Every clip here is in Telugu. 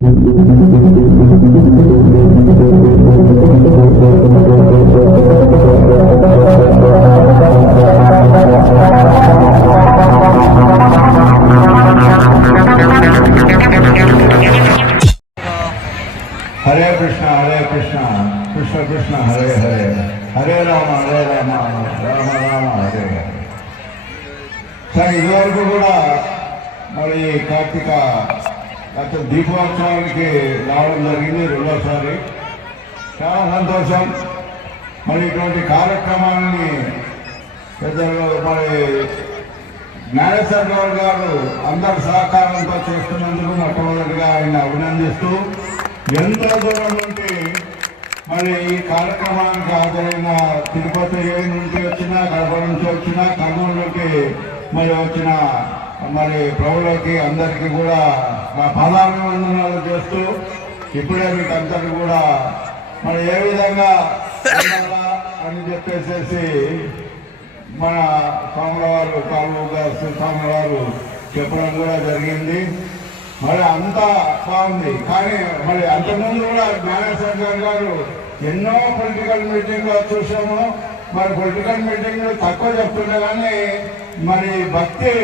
हरे कृष्णा कृष्ण कृष्ण हरे हरे हरे राम राम राम हरे हरे। सर इदिवరకు కూడా మరి కార్తీక దీపోత్సవానికి రావడం జరిగింది రెండోసారి. చాలా సంతోషం. మరి ఇటువంటి కార్యక్రమాన్ని పెద్దలు మరి జ్ఞానేశ్వర గౌడ్ గారు అందరి సహకారంతో చేస్తున్నందుకు మొట్టమొదటిగా ఆయన అభినందిస్తూ, ఎంతో దూరం నుండి మరి ఈ కార్యక్రమానికి హాజరైన తిరుపతి నుంచి వచ్చిన, కడప నుంచి వచ్చిన, కర్నూలు నుండి మరి వచ్చిన మరి ప్రభులకి అందరికీ కూడా మా పాదాభివందనాలు చేస్తూ, ఇప్పుడే మీకు అందరికీ కూడా మరి ఏ విధంగా అని చెప్పేసి మన స్వాములవారు స్వాములవారు చెప్పడం కూడా జరిగింది. మరి అంతా బాగుంది. కానీ మరి అంతకుముందు కూడా జ్ఞానేశ్వర గారు ఎన్నో పొలిటికల్ మీటింగ్లు చూసాము. మరి పొలిటికల్ మీటింగ్లు తక్కువ చెప్తుండే కానీ మరి భక్తి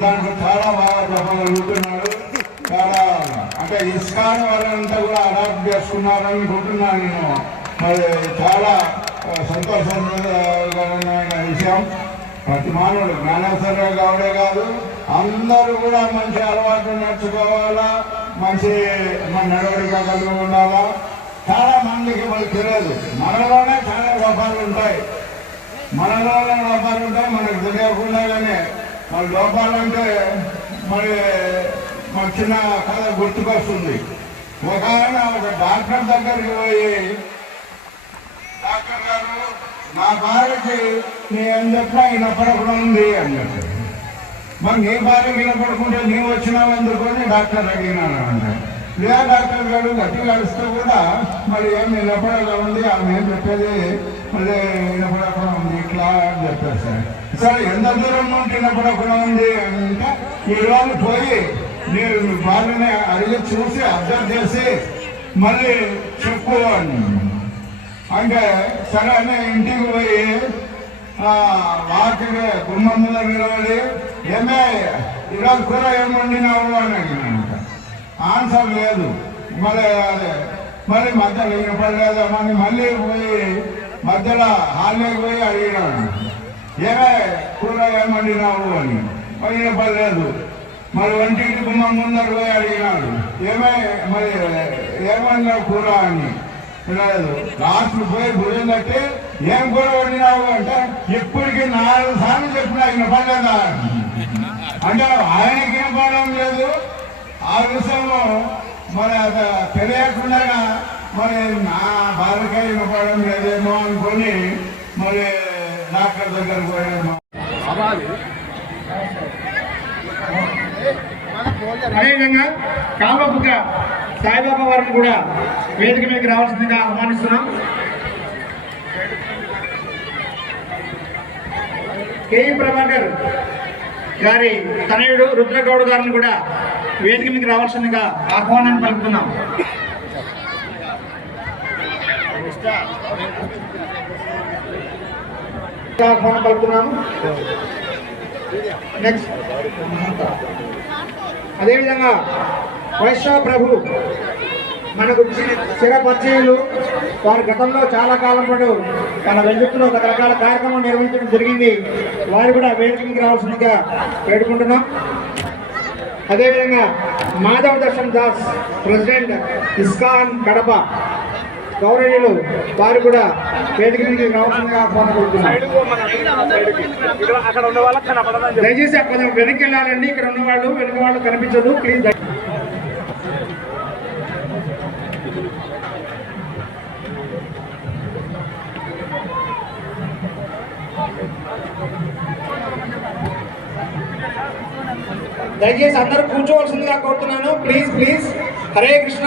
దాంట్లో చాలా బాగా చెప్పగలుగుతున్నాడు. చాలా అంటే ఇస్కాన్ వాళ్ళంతా కూడా అడాప్ట్ చేసుకున్నారని అనుకుంటున్నాను నేను. మరి చాలా సంతోషకరమైన విషయం. ప్రతి మానవుడు జ్ఞానేశ్వర గౌడే కాదు, అందరూ కూడా మంచి అలవాట్లు నడుచుకోవాలా, మంచి మన నడవడిక కలిగి ఉండాలా. చాలా మందికి మనకు తెలియదు, మనలోనే చాలా లోపాలు ఉంటాయి. మనలోనే లోపాలు ఉంటాయి, మనకు తెలియకుండానే. మన లోపాలంటే మరి మన చిన్న కథ గుర్తుకొస్తుంది. ఒక ఆయన ఒక డాక్టర్ దగ్గరికి పోయి, డాక్టర్ గారు నా భార్యకి నేను చెప్పినా వినపడకుండా ఉంది అని చెప్పారు. మరి నీ భార్య వినపడకుంటే నీవు వచ్చినావు ఎందుకొని డాక్టర్ అడిగినాను అంటే, లేదా డాక్టర్ గారు గట్టి కలుస్తూ కూడా మరి ఏం వినపడగా ఉంది, ఆమె ఏం చెప్పేది మళ్ళీ వినపడకుండా ఉంది ఇట్లా అని చెప్పారు. సరే ఎంత దూరం నుండి వినపడకుండా ఉంది అంటే, ఈరోజు పోయి నేను భార్యని అడిగి చూసి అబ్జర్వ్ చేసి మళ్ళీ చెప్పు అని అంటే, సరే అని ఇంటికి పోయి వాటికి గుమ్మం మీద నిలబడి, ఏమే ఈరోజు కూర ఏం వండినావు అని అడిగినానంట. ఆన్సర్ లేదు. మళ్ళీ మధ్యలో వినపడలేదు అని మళ్ళీ పోయి మధ్యలో హాల్లోకి పోయి అడిగినాడు, ఏమే కూర ఏం వండినావు అని. మరి వినపడలేదు. మరి వంటింటి గుమ్మం ముందర పోయి అడిగినాడు, మరి ఏమన్నావు కూర అని. లేదు. లాస్ట్ పోయి భుజం కట్టి ఏం కూర వండినావు అంటే, ఇప్పటికి 4 సార్లు చెప్పినా వినపడలేదా అంటే ఆయనకి వినపడడం లేదు. ఆ విషయము మరి అది తెలియకుండా మరి నా భార్యకే వినపడడం లేదేమో అనుకొని మరి డాక్టర్ దగ్గర పోయాము. అదేవిధంగా కామపుక సాయిబాబా వారిని కూడా వేదిక మీదకి రావాల్సిందిగా ఆహ్వానిస్తున్నాం. కేఈ ప్రభాకర్ గారి తనయుడు రుద్రగౌడ్ గారిని కూడా వేదిక మీదకి రావాల్సిందిగా ఆహ్వానాన్ని పలుకుతున్నాం. ఆహ్వానం పలుకుతున్నాము. నెక్స్ట్ అదేవిధంగా వైశ్వ ప్రభు మనకు చిర పరిచయాలు. వారి గతంలో చాలా కాలం పాటు తన వెంజుట్లో రకరకాల కార్యక్రమం నిర్వహించడం జరిగింది. వారు కూడా వేదికకి రావాల్సిందిగా వేడుకుంటున్నాం. అదేవిధంగా మాధవ్ దర్శన్ దాస్ ప్రెసిడెంట్ ఇస్కాన్ కడప గౌరవీయులు వారు కూడా వేదిక మీదకి రావాల్సిందిగా ఆహ్వానిస్తున్నాం. దయచేసి అక్కడ వెనక్కి వెళ్ళాలండి. ఇక్కడ ఉన్నవాళ్ళు వెనుక వాళ్ళు కనిపించదు, ప్లీజ్. దయచేసి అందరూ కూర్చోవలసిందిగా కోరుతున్నాను. ప్లీజ్. హరే కృష్ణ.